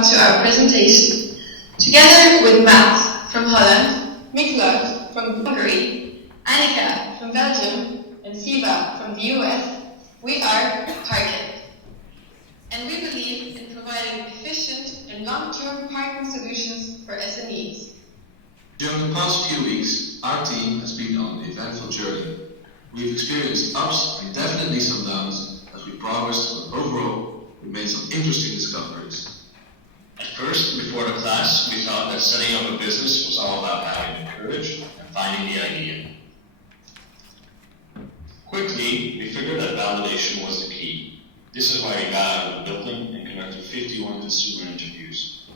welcome to our presentation. Together with Matt from Holland, Miklos from Hungary, Annika from Belgium, and Siva from the US, we are ParkIt. And we believe in providing efficient and long-term parking solutions for SMEs. During the past few weeks, our team has been on an eventful journey. We've experienced ups and definitely some downs as we progressed, but overall, we made some interesting discoveries. At first, before the class, we thought that setting up a business was all about having the courage and finding the idea. Quickly, we figured that validation was the key. This is why we got out of the building and conducted 51 consumer interviews.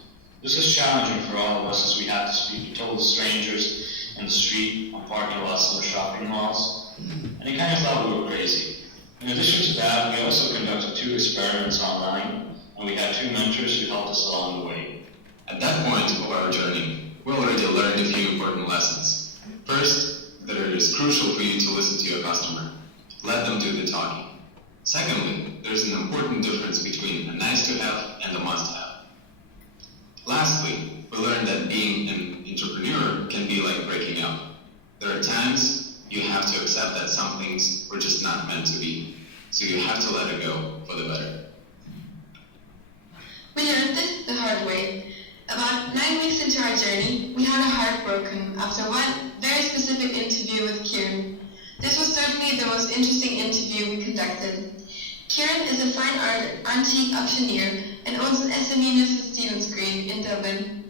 This was challenging for all of us as we had to speak to total strangers in the street, on parking lots, and shopping malls, and they kind of thought we were crazy. In addition to that, we also conducted 2 experiments online, and we had 2 mentors who helped us along the way. At that point of our journey, we already learned a few important lessons. First, that it is crucial for you to listen to your customer. Let them do the talking. Secondly, there is an important difference between a nice-to-have and a must-have. Lastly, we learned that being an entrepreneur can be like breaking up. There are times you have to accept that some things were just not meant to be, so you have to let it go for the better. We learned this the hard way. About 9 weeks into our journey, we had our heart broken after one very specific interview with Kieran. This was certainly the most interesting interview we conducted. Kieran is a fine art antique auctioneer and owns an SME near St. Stephen's Green in Dublin.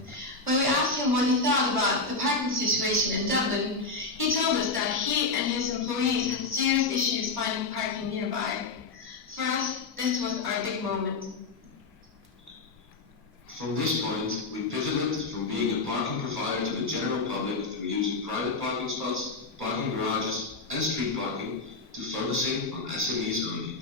When we asked him what he thought about the parking situation in Dublin, he told us that he and his employees had serious issues finding parking nearby. For us, this was our big moment. From this point, we pivoted from being a parking provider to the general public through using private parking spots, parking garages, and street parking to focusing on SMEs only.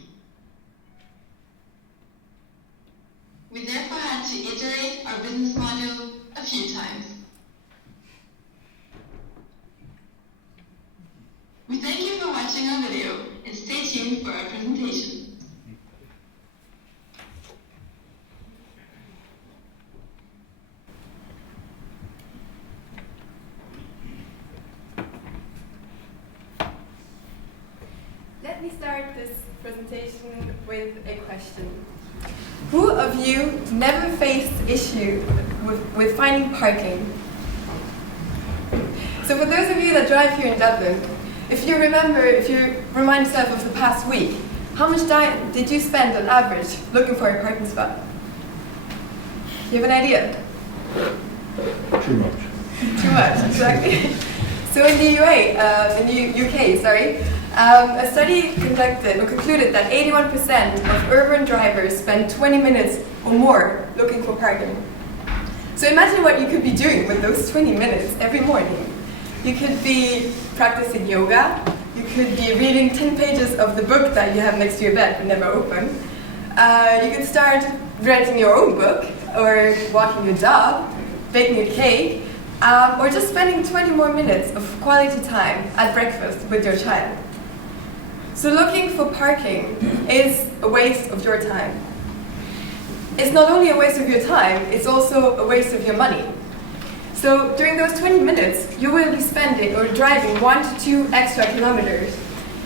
We therefore had to iterate our business model a few times. We thank you for watching our video and stay tuned for our presentation. Let me start this presentation with a question. Who of you never faced issue with finding parking? So for those of you that drive here in Dublin, if you remind yourself of the past week, how much time did you spend on average looking for a parking spot? Do you have an idea? Too much. Too much, exactly. So in the UK, a study conducted or concluded that 81% of urban drivers spend 20 minutes or more looking for parking. So imagine what you could be doing with those 20 minutes every morning. You could be practicing yoga, you could be reading 10 pages of the book that you have next to your bed but never open. You could start writing your own book, or walking your dog, baking a cake, or just spending 20 more minutes of quality time at breakfast with your child. So looking for parking is a waste of your time. It's not only a waste of your time, it's also a waste of your money. So during those 20 minutes, you will be spending or driving 1 to 2 extra kilometers,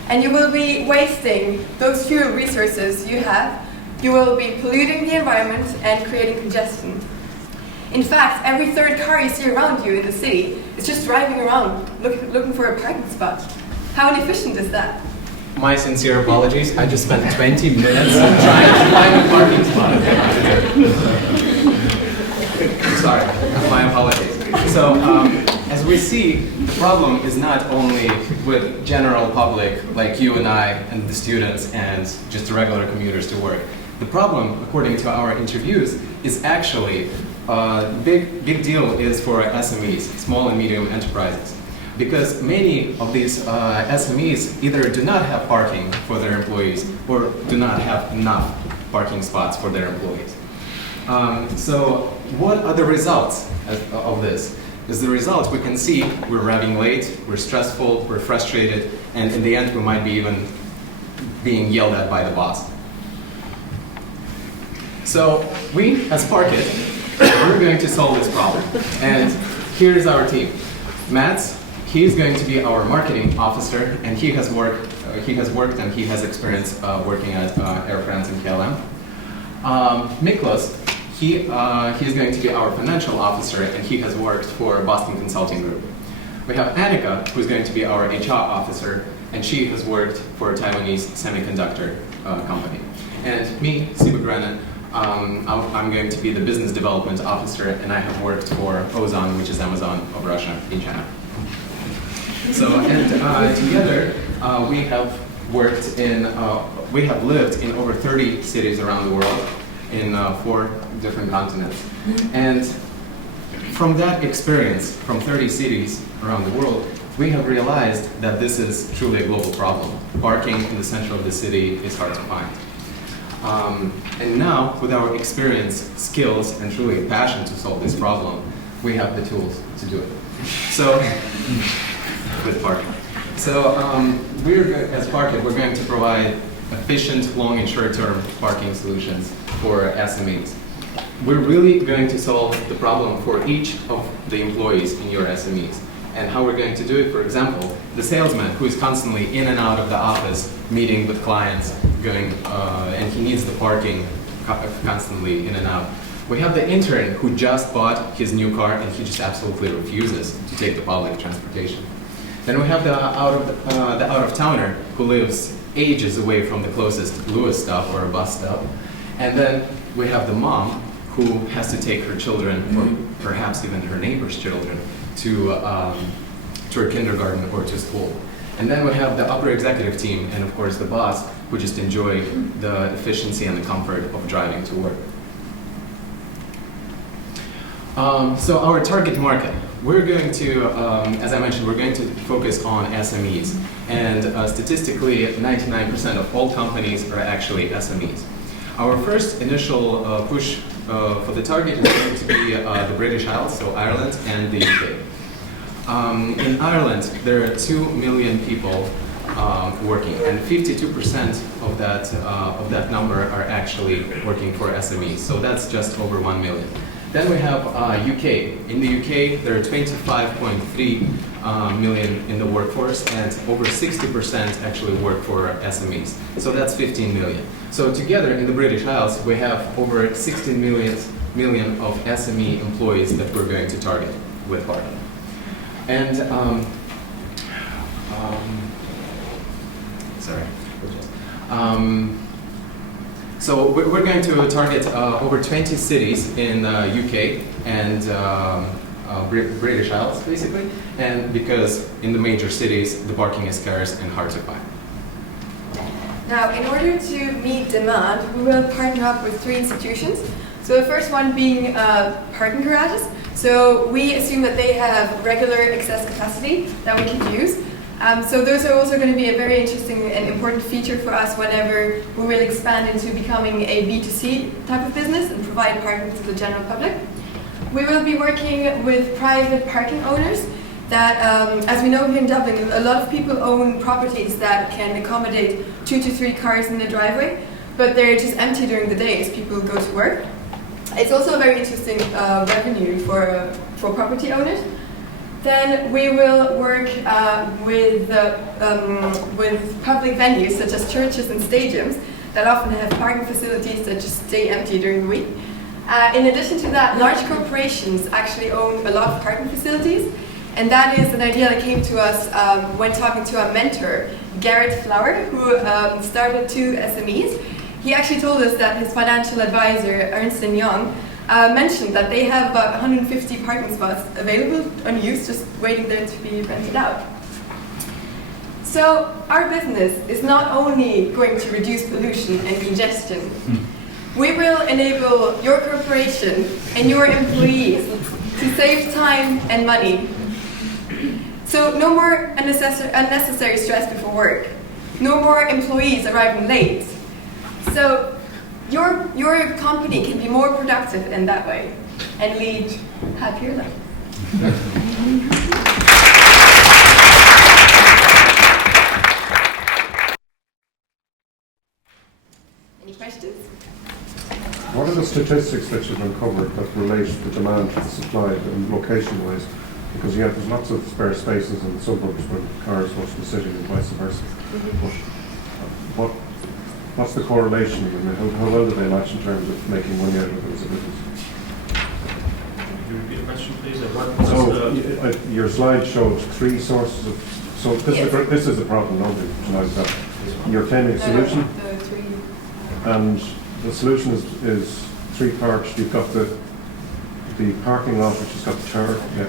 and you will be wasting those few resources you have. You will be polluting the environment and creating congestion. In fact, every 3rd car you see around you in the city is just driving around looking for a parking spot. How inefficient is that? My sincere apologies. I just spent 20 minutes trying to find a parking spot. Sorry, my apologies. So, as we see, the problem is not only with general public like you and I and the students and just the regular commuters to work. The problem, according to our interviews, is actually big deal is for SMEs, small and medium enterprises. Because many of these SMEs either do not have parking for their employees or do not have enough parking spots for their employees. So what are the results of this? As the result, we can see we're arriving late, we're stressful, we're frustrated, and in the end we might be even being yelled at by the boss. So we, as ParkIt, We're going to solve this problem. And here's our team. Matt, he's going to be our marketing officer, and he has worked and he has experience working at Air France and KLM. Miklos, he's going to be our financial officer, and he has worked for Boston Consulting Group. We have Annika, who's going to be our HR officer, and she has worked for a Taiwanese semiconductor company. And me, Siba Grenin, I'm going to be the business development officer, and I have worked for Ozon, which is Amazon of Russia in China. So, and together we have lived in over 30 cities around the world in 4 different continents. And from that experience, from 30 cities around the world, we have realized that this is truly a global problem. Parking in the center of the city is hard to find. And now, with our experience, skills, and truly a passion to solve this problem, we have the tools to do it. So, with ParkIt. So, as ParkIt, we're going to provide efficient, long and short-term parking solutions for SMEs. We're really going to solve the problem for each of the employees in your SMEs. And how we're going to do it, for example, the salesman who is constantly in and out of the office, meeting with clients, and he needs the parking constantly in and out. We have the intern who just bought his new car and he just absolutely refuses to take the public transportation. Then we have the out-of-towner who lives ages away from the closest Lewis stop or a bus stop. And then we have the mom who has to take her children, or perhaps even her neighbor's children, to her kindergarten or to school. And then we have the upper executive team, and of course the boss, who just enjoy the efficiency and the comfort of driving to work. So our target market, we're going to, as I mentioned, we're going to focus on SMEs. And statistically, 99% of all companies are actually SMEs. Our first initial push for the target is going to be the British Isles, so Ireland and the UK. In Ireland, there are 2 million people working, and 52% of that number are actually working for SMEs. So that's just over 1 million. Then we have UK. In the UK, there are 25.3 million in the workforce, and over 60% actually work for SMEs. So that's 15 million. So together in the British Isles, we have over 16 million of SME employees that we're going to target with ParkIt. And so we're going to target over 20 cities in UK and British Isles, basically, and because in the major cities the parking is scarce and hard to find. Now, in order to meet demand, we will partner up with 3 institutions. So the first one being parking garages. So we assume that they have regular excess capacity that we can use. So those are also going to be a very interesting and important feature for us whenever we will expand into becoming a B2C type of business and provide parking to the general public. We will be working with private parking owners that, as we know here in Dublin, a lot of people own properties that can accommodate 2 to 3 cars in the driveway, but they're just empty during the day as people go to work. It's also a very interesting revenue for property owners. Then we will work with public venues such as churches and stadiums that often have parking facilities that just stay empty during the week. In addition to that, large corporations actually own a lot of parking facilities, and that is an idea that came to us when talking to our mentor, Garrett Flower, who started 2 SMEs. He actually told us that his financial advisor, Ernst & Young, mentioned that they have about 150 parking spots available unused, just waiting there to be rented out. So our business is not only going to reduce pollution and congestion, we will enable your corporation and your employees to save time and money. So no more unnecessary stress before work, no more employees arriving late. So your company can be more productive in that way and lead happier life. Any questions? What are the statistics that you've uncovered that relate the demand to the supply and location-wise? Because there's lots of spare spaces in the suburbs where cars go to the city and vice versa. But what's the correlation? I mean, how well do they match in terms of making money out of it as a business? Could you repeat the question, please? Your slide showed 3 sources of. So this is a problem. Nobody denies that. You're claiming a solution, and the solution is 3 parts. You've got the parking lot, which has got the tower. Yeah.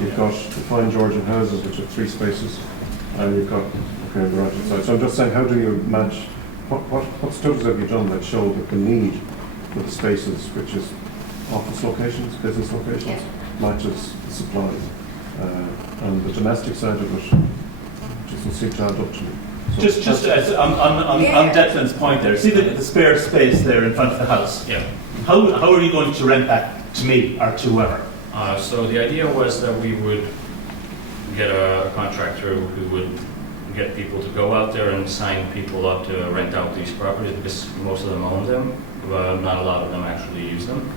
You've got the fine Georgian houses, which have 3 spaces, and you've got the garage inside. So I'm just saying, how do you match? What studies have you done that show that the need for the spaces, which is office locations, business locations, matches the supply, and the domestic side of it doesn't seem to add up to me. So just as on Declan's point there, see the spare space there in front of the house. Yeah. How are you going to rent that to me or to whoever? So the idea was that we would get a contractor who would get people to go out there and sign people up to rent out these properties, because most of them own them, but not a lot of them actually use them.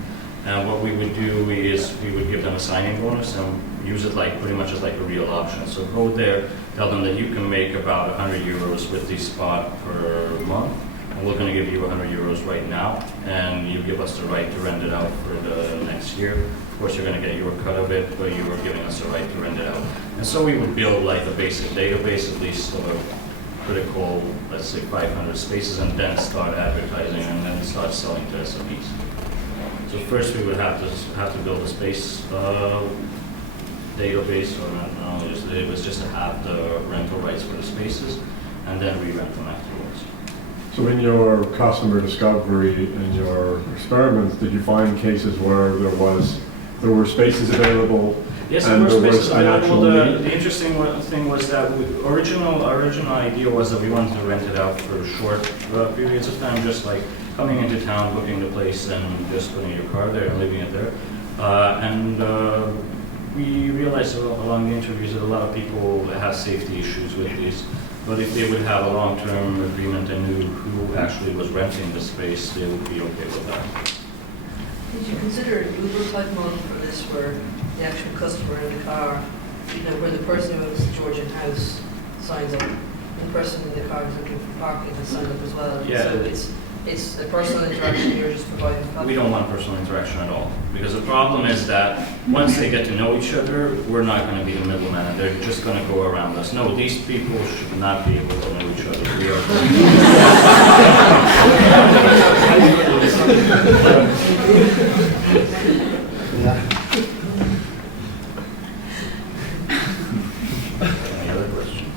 And what we would do is we would give them a signing bonus and use it like pretty much as like a real option. So go there, tell them that you can make about 100 euros with the spot per month, and we're going to give you 100 euros right now, and you give us the right to rent it out for the next year. Of course, you're going to get your cut of it, but you were giving us the right to rent it out. And so we would build like a basic database, at least of a critical, let's say 500 spaces, and then start advertising and then start selling to SMEs. So first we would have to build a space database, or not only just the database, just to have the rental rights for the spaces, and then we rent them afterwards. So in your customer discovery, in your experiments, did you find cases where there were spaces available? Yes, there were spaces available. The interesting thing was that our original idea was that we wanted to rent it out for short periods of time, just like coming into town, booking the place, and just putting your car there and leaving it there. We realized along the interviews that a lot of people have safety issues with these. But if they would have a long-term agreement and knew who actually was renting the space, they would be okay with that. Did you consider an Uber-type model for this, where the actual customer in the car, where the person who owns the Georgian house signs up, and the person in the car who's looking for parking can sign up as well? Yeah. So it's a personal interaction, you're just providing parking. We don't want personal interaction at all, because the problem is that once they get to know each other, we're not going to be the middleman, and they're just going to go around us. No, these people should not be able to know each other. We are Any other questions?